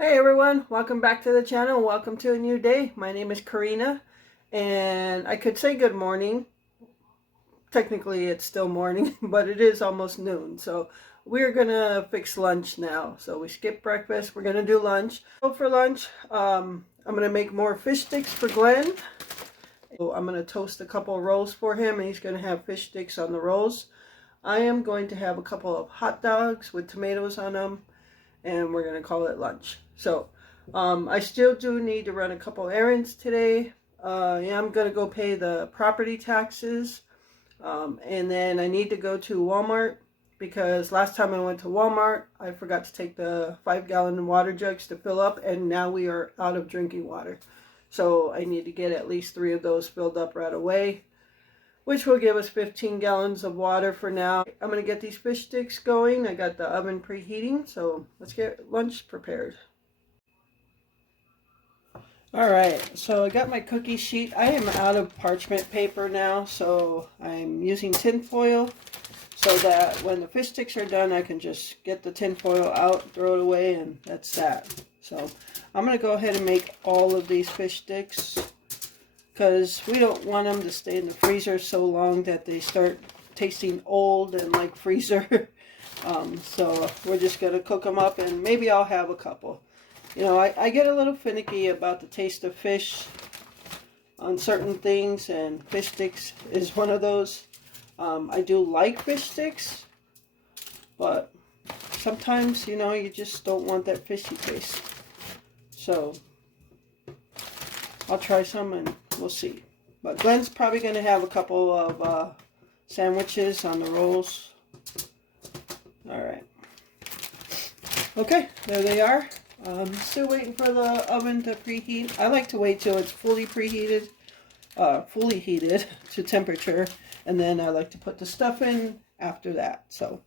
Hey everyone, welcome back to the channel. Welcome to a new day. My name is Corinna, and I could say good morning. Technically it's still morning, but it is almost noon. So we're gonna fix lunch now. So we skipped breakfast, we're gonna do lunch. So for lunch, I'm gonna make more fish sticks for Glenn. So I'm gonna toast a couple of rolls for him, and he's gonna have fish sticks on the rolls. I am going to have a couple of hot dogs with tomatoes on them, and we're going to call it lunch. So I still do need to run a couple errands today. Yeah, I'm going to go pay the property taxes, and then I need to go to Walmart because last time I went to Walmart I forgot to take the 5-gallon water jugs to fill up, and now we are out of drinking water. So I need to get at least 3 of those filled up right away, which will give us 15 gallons of water for now. I'm going to get these fish sticks going. I got the oven preheating, so let's get lunch prepared. Alright, so I got my cookie sheet. I am out of parchment paper now, so I'm using tin foil so that when the fish sticks are done, I can just get the tin foil out, throw it away, and that's that. So I'm going to go ahead and make all of these fish sticks, because we don't want them to stay in the freezer so long that they start tasting old and like freezer. So we're just going to cook them up, and maybe I'll have a couple. You know, I get a little finicky about the taste of fish on certain things, and fish sticks is one of those. I do like fish sticks, but sometimes, you know, you just don't want that fishy taste. So I'll try some and we'll see. But Glenn's probably going to have a couple of sandwiches on the rolls. Alright. Okay, there they are. Still waiting for the oven to preheat. I like to wait till it's fully preheated, fully heated to temperature, and then I like to put the stuff in after that. So,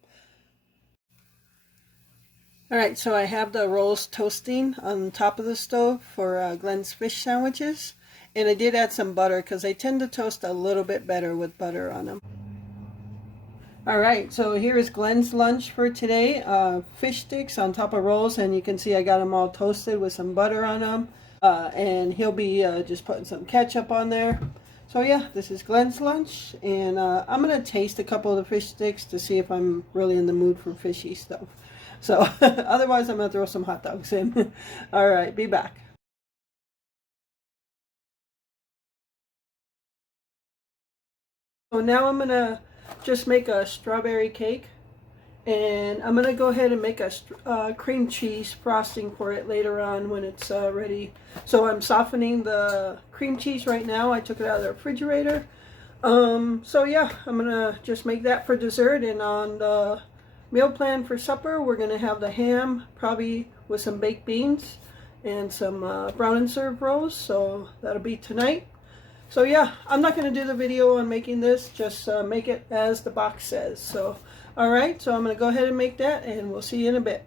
alright, so I have the rolls toasting on top of the stove for Glenn's fish sandwiches. And I did add some butter because they tend to toast a little bit better with butter on them. Alright, so here is Glenn's lunch for today. Fish sticks on top of rolls, and you can see I got them all toasted with some butter on them. And he'll be just putting some ketchup on there. So yeah, this is Glenn's lunch, and I'm going to taste a couple of the fish sticks to see if I'm really in the mood for fishy stuff. So otherwise I'm going to throw some hot dogs in. Alright, be back. So now I'm going to just make a strawberry cake, and I'm going to go ahead and make a cream cheese frosting for it later on when it's ready. So I'm softening the cream cheese right now. I took it out of the refrigerator. So yeah, I'm going to just make that for dessert, and on the meal plan for supper we're going to have the ham, probably with some baked beans and some brown and serve rolls. So that'll be tonight. So yeah, I'm not going to do the video on making this, just make it as the box says. So, alright, so I'm going to go ahead and make that, and we'll see you in a bit.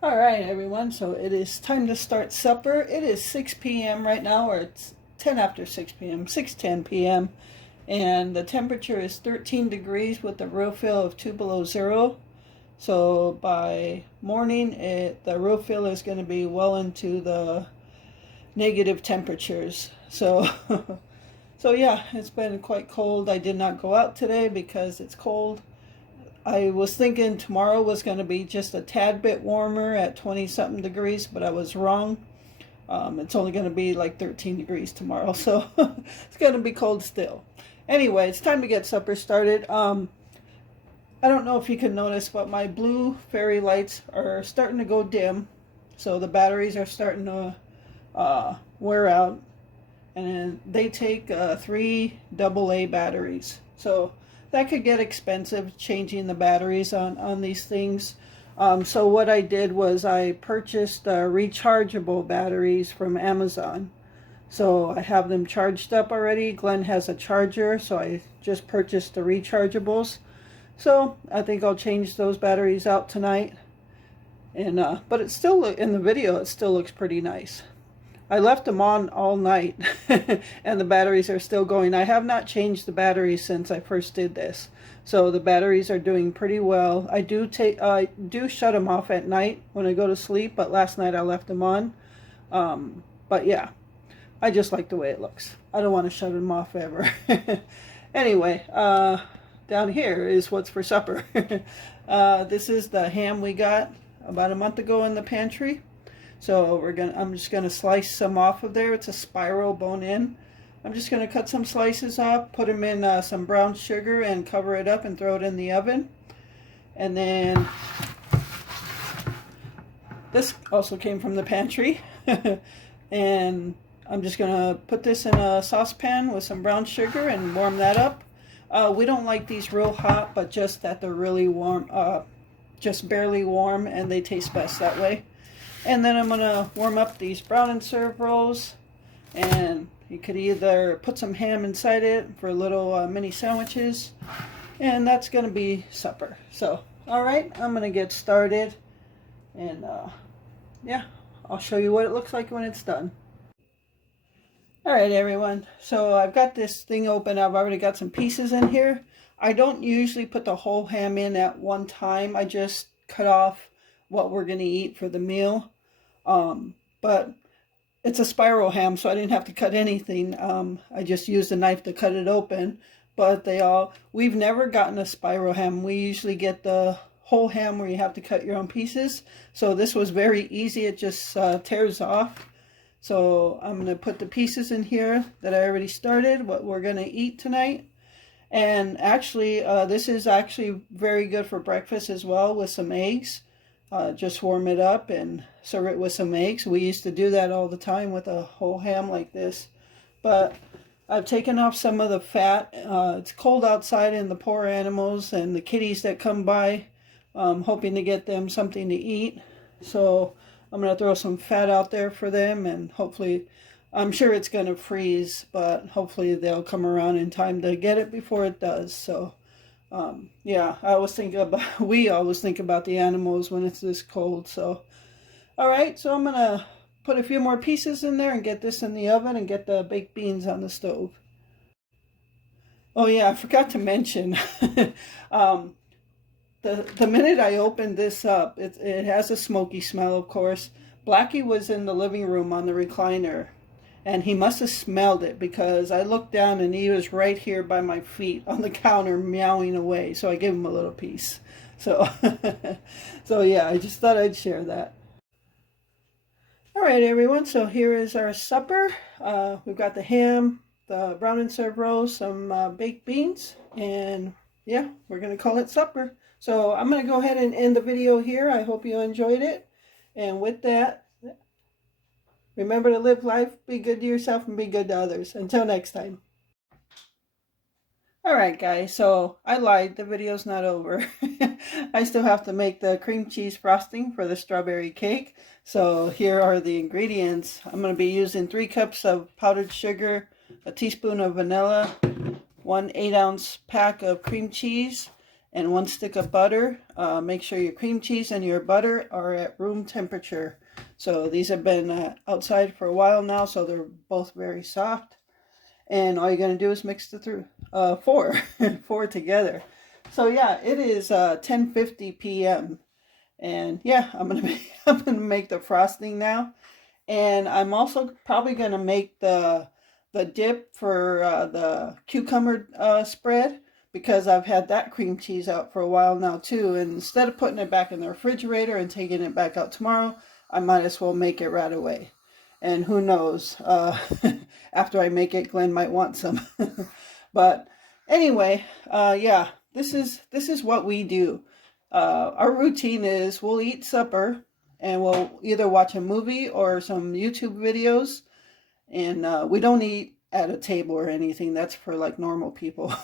Alright everyone, so it is time to start supper. It is 6 p.m. right now, or it's 10 after 6 p.m., 6:10 p.m. And the temperature is 13 degrees with a real feel of 2 below zero. So by morning, the real feel is going to be well into the negative temperatures. So so yeah, it's been quite cold. I did not go out today because it's cold. I was thinking tomorrow was going to be just a tad bit warmer at 20 something degrees, but I was wrong. It's only going to be like 13 degrees tomorrow, so it's going to be cold still. Anyway, it's time to get supper started. I don't know if you can notice, but my blue fairy lights are starting to go dim, so the batteries are starting to wear out, and they take 3 AA batteries, so that could get expensive, changing the batteries on these things. So what I did was I purchased rechargeable batteries from Amazon. So I have them charged up already. Glenn has a charger, so I just purchased the rechargeables. So I think I'll change those batteries out tonight. And but it's still, in the video, it still looks pretty nice. I left them on all night and the batteries are still going. I have not changed the batteries since I first did this. So the batteries are doing pretty well. I do shut them off at night when I go to sleep, but last night I left them on. But yeah, I just like the way it looks. I don't want to shut them off ever. Anyway, down here is what's for supper. This is the ham we got about a month ago in the pantry. So I'm just gonna slice some off of there. It's a spiral bone in. I'm just gonna cut some slices off, put them in some brown sugar and cover it up and throw it in the oven. And then this also came from the pantry. And I'm just gonna put this in a saucepan with some brown sugar and warm that up. We don't like these real hot, but just that they're really warm, just barely warm, and they taste best that way. And then I'm gonna warm up these brown and serve rolls, and you could either put some ham inside it for little mini sandwiches, and that's gonna be supper. So, all right, I'm gonna get started, and yeah, I'll show you what it looks like when it's done. All right, everyone. So I've got this thing open. I've already got some pieces in here. I don't usually put the whole ham in at one time. I just cut off what we're going to eat for the meal. But it's a spiral ham, so I didn't have to cut anything. I just used a knife to cut it open. But we've never gotten a spiral ham. We usually get the whole ham where you have to cut your own pieces. So this was very easy. It just tears off. So I'm going to put the pieces in here that I already started, what we're going to eat tonight. And actually, this is actually very good for breakfast as well with some eggs. Just warm it up and serve it with some eggs. We used to do that all the time with a whole ham like this. But I've taken off some of the fat. It's cold outside, and the poor animals and the kitties that come by, hoping to get them something to eat. So I'm going to throw some fat out there for them, and hopefully, I'm sure it's going to freeze, but hopefully they'll come around in time to get it before it does. So, yeah, we always think about the animals when it's this cold. So, all right, so I'm going to put a few more pieces in there and get this in the oven and get the baked beans on the stove. Oh yeah, I forgot to mention, The minute I opened this up, it has a smoky smell, of course. Blackie was in the living room on the recliner, and he must have smelled it because I looked down and he was right here by my feet on the counter meowing away. So I gave him a little piece. So, so yeah, I just thought I'd share that. All right, everyone. So here is our supper. We've got the ham, the brown and serve rolls, some baked beans, and yeah, we're going to call it supper. So I'm going to go ahead and end the video here. I hope you enjoyed it. And with that, remember to live life, be good to yourself, and be good to others. Until next time. Alright guys, so I lied. The video's not over. I still have to make the cream cheese frosting for the strawberry cake. So here are the ingredients. I'm going to be using 3 cups of powdered sugar, a teaspoon of vanilla, 1 8-ounce pack of cream cheese, and 1 stick of butter. Make sure your cream cheese and your butter are at room temperature. So these have been outside for a while now, so they're both very soft. And all you're going to do is mix the four together. So yeah, it is 10:50 p.m. And yeah, I'm gonna make the frosting now. And I'm also probably gonna make the dip for the cucumber spread, because I've had that cream cheese out for a while now too, and instead of putting it back in the refrigerator and taking it back out tomorrow, I might as well make it right away. And who knows, after I make it, Glenn might want some. But anyway, yeah, this is what we do. Our routine is we'll eat supper and we'll either watch a movie or some YouTube videos, and we don't eat at a table or anything. That's for like normal people.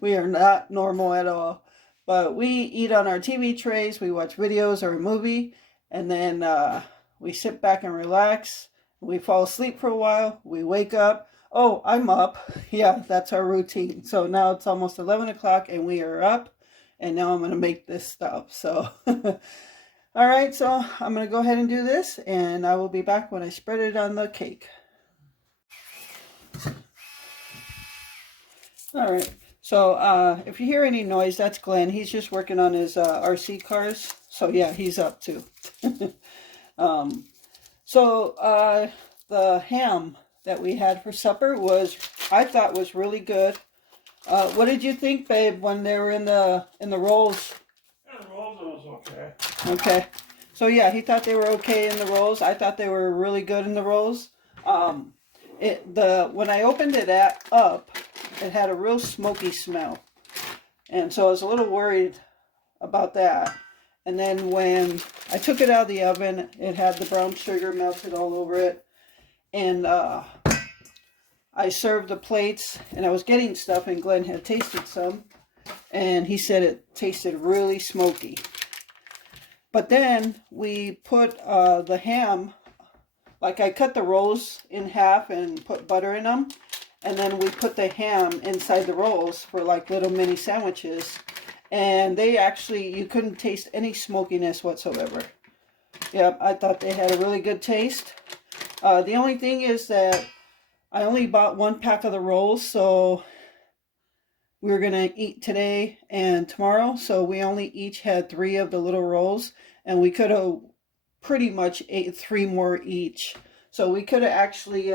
We are not normal at all. But we eat on our TV trays, we watch videos or a movie, and then we sit back and relax. We fall asleep for a while, we wake up. Oh, I'm up. Yeah, that's our routine. So now it's almost 11 o'clock and we are up, and now I'm going to make this stuff. So All right, so I'm going to go ahead and do this, and I will be back when I spread it on the cake. All right, so if you hear any noise, that's Glenn. He's just working on his RC cars. So yeah, he's up too. The ham that we had for supper I thought was really good. What did you think, babe, when they were in the rolls? In the rolls, it was okay. Okay. So yeah, he thought they were okay in the rolls. I thought they were really good in the rolls. When I opened it up, it had a real smoky smell, and so I was a little worried about that. And then when I took it out of the oven, it had the brown sugar melted all over it, and I served the plates, and I was getting stuff, and Glenn had tasted some, and he said it tasted really smoky. But then we put the ham, like I cut the rolls in half and put butter in them, and then we put the ham inside the rolls for like little mini sandwiches, and they actually, you couldn't taste any smokiness whatsoever. Yep, I thought they had a really good taste. The only thing is that I only bought 1 pack of the rolls, so we were going to eat today and tomorrow, so we only each had 3 of the little rolls, and we could have pretty much ate 3 more each. So we could have actually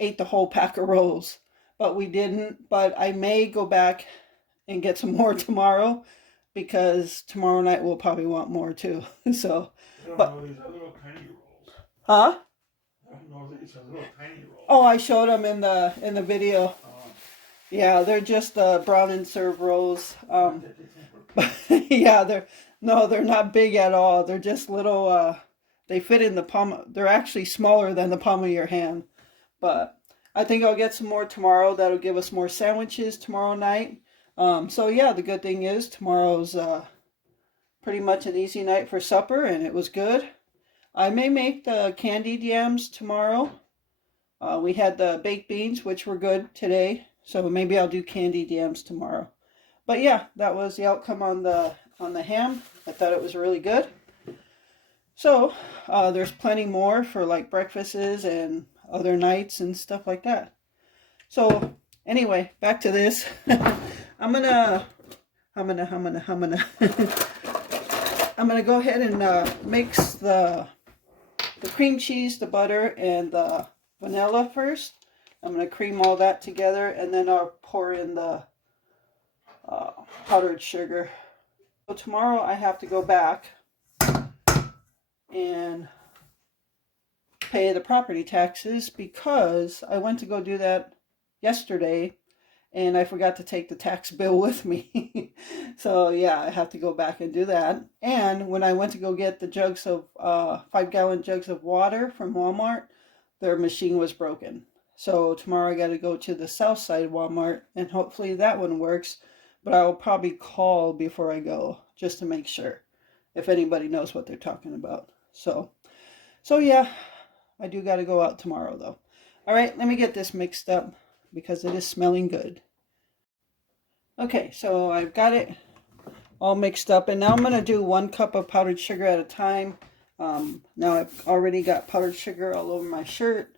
ate the whole pack of rolls, but we didn't. But I may go back and get some more tomorrow, because tomorrow night we'll probably want more too. So, but these are little tiny rolls. Huh? I don't know, these are little tiny rolls. Oh, I showed them in the video. Yeah, they're just brown and serve rolls. Yeah, they're not big at all. They're just little. They fit in the palm. They're actually smaller than the palm of your hand. But I think I'll get some more tomorrow. That'll give us more sandwiches tomorrow night. So yeah, the good thing is tomorrow's pretty much an easy night for supper, and it was good. I may make the candied yams tomorrow. We had the baked beans, which were good today. So maybe I'll do candied yams tomorrow. But yeah, that was the outcome on the ham. I thought it was really good. So there's plenty more for like breakfasts and other nights and stuff like that. So anyway, back to this. I'm gonna I'm gonna go ahead and mix the cream cheese, the butter, and the vanilla first. I'm going to cream all that together, and then I'll pour in the powdered sugar. So tomorrow I have to go back and pay the property taxes, because I went to go do that yesterday and I forgot to take the tax bill with me. So yeah, I have to go back and do that. And when I went to go get the jugs of 5-gallon jugs of water from Walmart, their machine was broken. So tomorrow I got to go to the south side Walmart, and hopefully that one works. But I will probably call before I go, just to make sure, if anybody knows what they're talking about. So yeah, I do got to go out tomorrow though. All right, let me get this mixed up, because it is smelling good. Okay, so I've got it all mixed up, and now I'm going to do 1 cup of powdered sugar at a time. Now I've already got powdered sugar all over my shirt.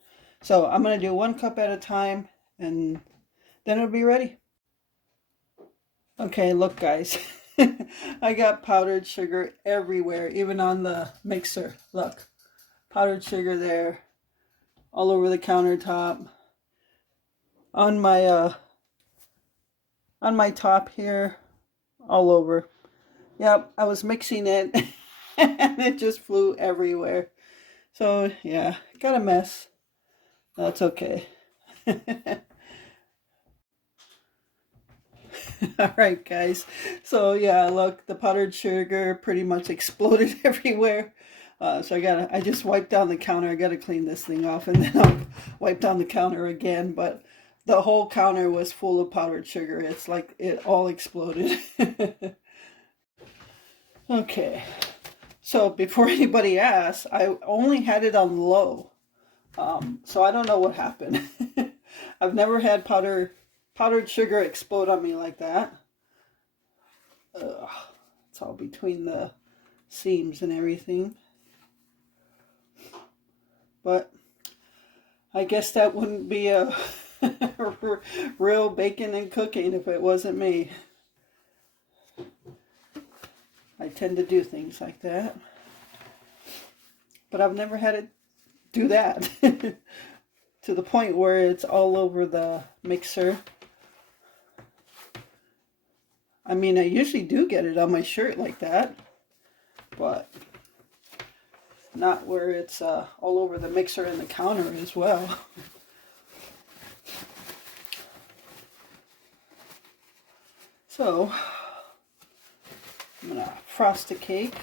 So I'm going to do 1 cup at a time, and then it'll be ready. Okay, look guys. I got powdered sugar everywhere, even on the mixer. Look, powdered sugar there, all over the countertop, on my top here, all over. Yep, I was mixing it and it just flew everywhere. So yeah, got a mess. That's okay. All right, guys. So yeah, look, the powdered sugar pretty much exploded everywhere. So I just wiped down the counter. I gotta clean this thing off, and then I'll wipe down the counter again. But the whole counter was full of powdered sugar. It's like it all exploded. Okay. So before anybody asks, I only had it on low. So I don't know what happened. I've never had powdered sugar explode on me like that. It's all between the seams and everything. But I guess that wouldn't be a real baking and cooking if it wasn't me. I tend to do things like that. But I've never had it do that to the point where it's all over the mixer. I mean, I usually do get it on my shirt like that, but not where it's all over the mixer and the counter as well. So, I'm going to frost the cake.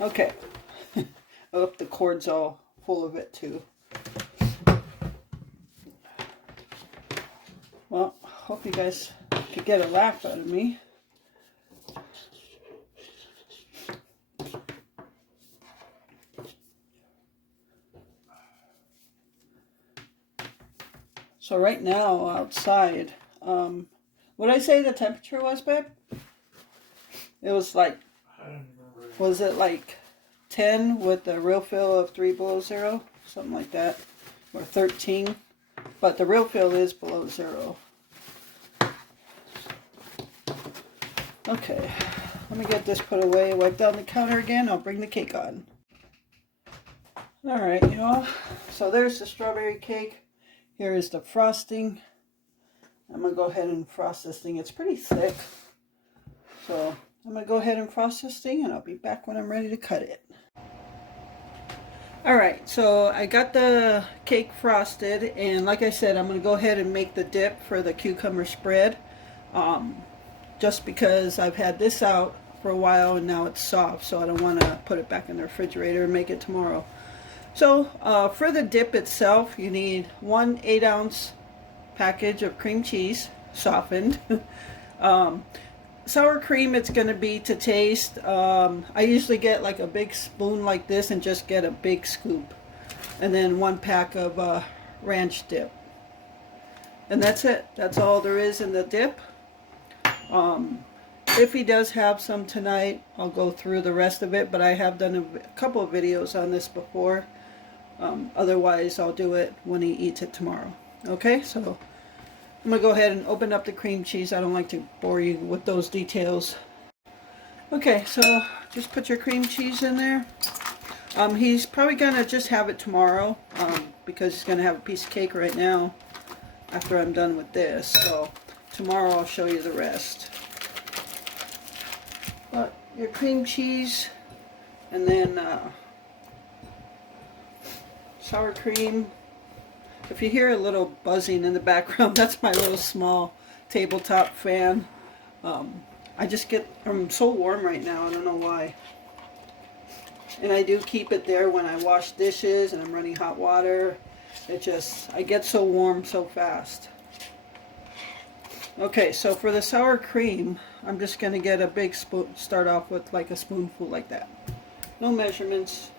Okay. I hope the cord's all full of it too. Well, hope you guys could get a laugh out of me. So right now outside, what did I say the temperature was, babe? It was like, I don't remember. was it like 10 with the real feel of 3 below 0? Something like that. Or 13. But the real feel is below 0. Okay, let me get this put away, wipe down the counter again, I'll bring the cake on. Alright, you know, so there's the strawberry cake. Here is the frosting. I'm going to go ahead and frost this thing. It's pretty thick. So I'm going to go ahead and frost this thing and I'll be back when I'm ready to cut it. Alright, so I got the cake frosted, and like I said, I'm going to go ahead and make the dip for the cucumber spread. Just because I've had this out for a while and now it's soft, so I don't want to put it back in the refrigerator and make it tomorrow. So for the dip itself, you need 1 8-ounce package of cream cheese, softened. Sour cream, it's going to be to taste. I usually get like a big spoon like this and just get a big scoop. And then 1 pack of ranch dip. And that's it. That's all there is in the dip. If he does have some tonight, I'll go through the rest of it, but I have done a couple of videos on this before. Otherwise, I'll do it when he eats it tomorrow. Okay, so I'm going to go ahead and open up the cream cheese. I don't like to bore you with those details. Okay, so just put your cream cheese in there. He's probably going to just have it tomorrow because he's going to have a piece of cake right now after I'm done with this. So tomorrow I'll show you the rest. But your cream cheese, and then sour cream. If you hear a little buzzing in the background, that's my little small tabletop fan. I'm so warm right now, I don't know why. And I do keep it there when I wash dishes and I'm running hot water. I get so warm so fast. Okay, so for the sour cream, I'm just going to get a big spoon, start off with like a spoonful like that. No measurements.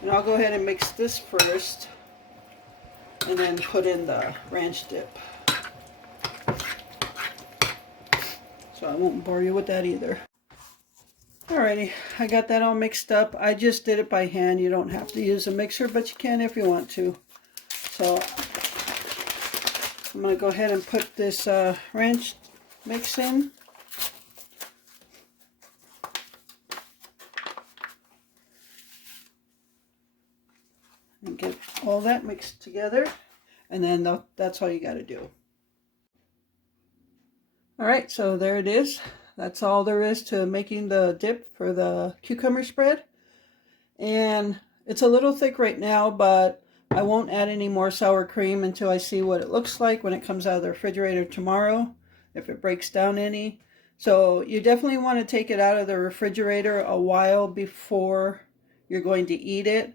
And I'll go ahead and mix this first, and then put in the ranch dip. So I won't bore you with that either. Alrighty, I got that all mixed up. I just did it by hand. You don't have to use a mixer, but you can if you want to. So I'm going to go ahead and put this ranch mix in. And get all that mixed together, and then that's all you got to do. Alright, so there it is. That's all there is to making the dip for the cucumber spread. And it's a little thick right now, but I won't add any more sour cream until I see what it looks like when it comes out of the refrigerator tomorrow, if it breaks down any. So you definitely want to take it out of the refrigerator a while before you're going to eat it.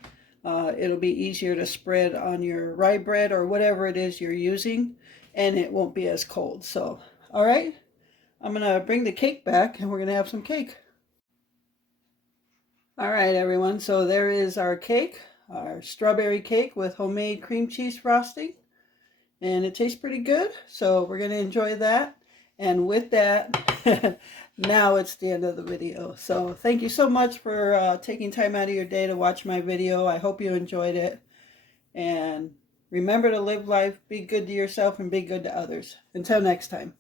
It'll be easier to spread on your rye bread or whatever it is you're using, and it won't be as cold. So, all right, I'm going to bring the cake back and we're going to have some cake. All right, everyone, so there is our cake. our strawberry cake with homemade cream cheese frosting. And it tastes pretty good, so we're going to enjoy that. And with that, now it's the end of the video. So thank you so much for taking time out of your day to watch my video. I hope you enjoyed it. And remember to live life, be good to yourself, and be good to others. Until next time.